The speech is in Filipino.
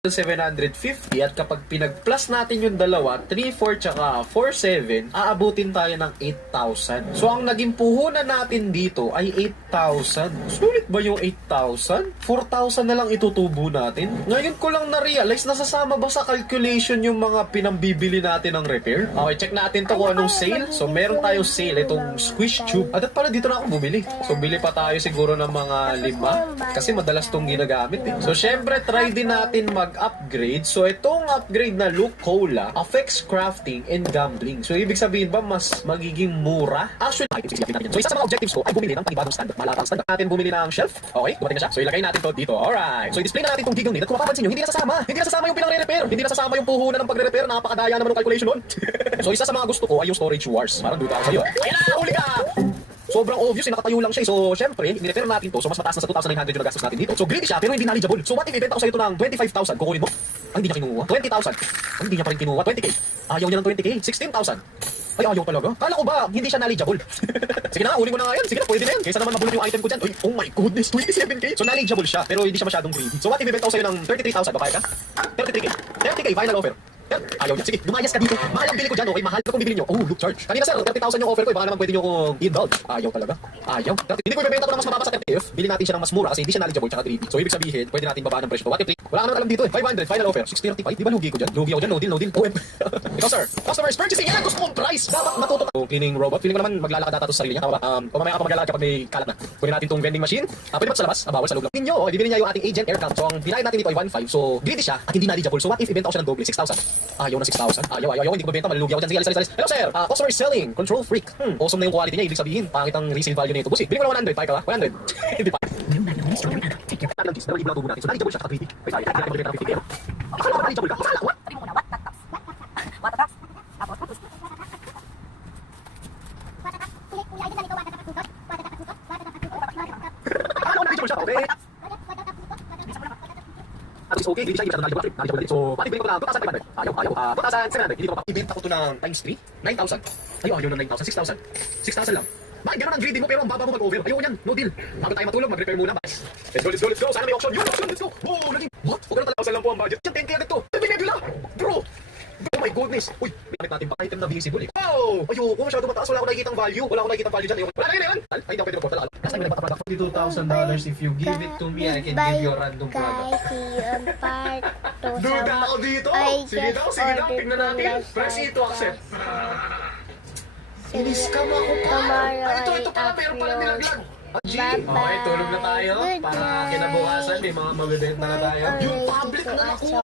750 at kapag pinag-plus natin yung dalawa, 3,4 tsaka 4,7, aabutin tayo ng 8,000. So ang naging puhunan natin dito ay 8,000. Sulit ba yung 8,000? 4,000 na lang itutubo natin. Ngayon ko lang na-realize na sasama ba sa calculation yung mga pinambibili natin ng repair? Okay, check natin to kung anong sale. So meron tayong sale, itong squish tube. At pala dito na ako bumili. So bili pa tayo siguro ng mga 5 kasi madalas tong ginagamit eh. So syempre try din natin mag-upgrade. So itong upgrade na Look Cola affects crafting and gambling. So ibig sabihin ba mas magiging mura? Actually, so isa sa mga objectives ko ay bumili ng panibagong standard. Malatang standard. Natin bumili ng shelf. Okay, dumating na siya. So ilagay natin to dito. Alright. So i-display na natin itong giggle nito. Kung mapapansin nyo, hindi nasasama. Hindi nasasama yung pinang-re-repair. Hindi nasasama yung puhunan ng pagre-repair. Napakadaya naman ng calculation nun. So isa sa mga gusto ko ay yung storage wars. Parang duda ako sa'yo. Ayun na! Huli ka! Sobrang obvious, nakatayo lang siya. So, syempre, i-repair natin to. So, mas mataas na sa 2,900 yung nagastos natin dito. So, greedy siya, pero hindi knowledgeable. So, what if ibenta ko sa'yo ito ng 25,000? Kukunin mo? Ay, hindi niya kinuha. 20,000. Ay, hindi niya pa rin kinuha. 20K. Ayaw niya ng 20K. 16,000. Ay, ayaw talaga. Kala ko ba, hindi siya knowledgeable? Sige na, unin mo na nga yan. Sige na, pwede na yan. Kaysa naman mabulot yung item ko dyan. Ay, oh my goodness, 27K. So, knowledgeable siya, pero hindi siya masyadong greedy. So, what if ibenta ko sa'yo ng 33,000? Babae ka? 33K. 30K, final offer. Yan, ayaw niya. Sige, lumayas ka dito. Mahal ang bili ko dyan, okay? Mahal ko kung bibili nyo. Oh, look, charge. Kanina sir, 30,000 yung offer ko. Baka naman pwede nyo kong indulge. Ayaw talaga. Ayaw. Hindi ko ibebenta ko ng mas mababa sa 30. Bili natin siya ng mas mura kasi hindi siya knowledgeable tsaka greedy. So, ibig sabihin, pwede natin babaan ng presyo. What if wala ka naman alam dito eh. 500, final offer. 635. Di ba lugi ko dyan? Lugi ako dyan, no deal, no deal. OM. Ikaw sir, customers purchasing. Yan, gusto kong price. Dapat matuto ka. Cleaning robot. Feeling ko naman maglalakad data to sa sarili niya. Tama ba? Kung mamaya ka pa maglalakad kapag may kalat na. Pwede natin tong vending machine. Pwede ba sa labas? Bawal sa loob lang. Ninyo, okay, bibili niya yung ating agent aircraft. So, ang binayad natin dito ay 1.5. So, greedy siya at hindi knowledgeable. So, what if ibenta ko siya ng doble? 6,000. Ayaw na 6,000. Ayaw, hindi ko mabenta. Malulugi ako dyan. Sige, alis. Hello sir, customer is selling. Control freak. Awesome na yung quality niya. Ibig sabihin, pangit ang resale value nito. Busi, bili ko na 100. Pay ka ba? 100. Hindi pa. Dalawang ibang natin. So, knowledgeable siya. Greedy. Ay, hindi natin magbenta ng 50. Akala ko knowledgeable ka. Akala ko. Okay, hindi siya knowledgeable. So, pati bilhin ko lang 2,500. Ayaw. 2,700. Hindi ko pa ibenta ko to ng times 3. 9,000. Ayaw ng 9,000. 6,000. 6,000 lang. Bakit gano'n ang greedy mo pero ang baba mo mag-over? Ayoko yan. No deal. Bago tayo matulog, mag-repair muna. Let's go. Sana may auction. Yun, auction. Let's go. Whoa, naging. What? Huwag ganun 1,000 lang po ang budget. Yan, 10K agad to. Nebula. Bro. Oh my goodness. Uy, gamit natin pa item na visible eh. Wow! Ayoko, masyado mataas. Wala akong nakikitang value. Wala akong nakikitang value dyan. Ayoko. Wala na yun. Ay, hindi ako pwede mag-portal. Last time may nagpata-product. $2,000 if you give it to me, I can give you a random product. Duda ako dito. Sige daw. Tingnan natin. Press it to accept. Inis-scam ako pa. Ito pala. Meron pala nilaglag. Okay, tulog na tayo. Para kinabukasan, may mga mabibenta na tayo. Yung public na ako.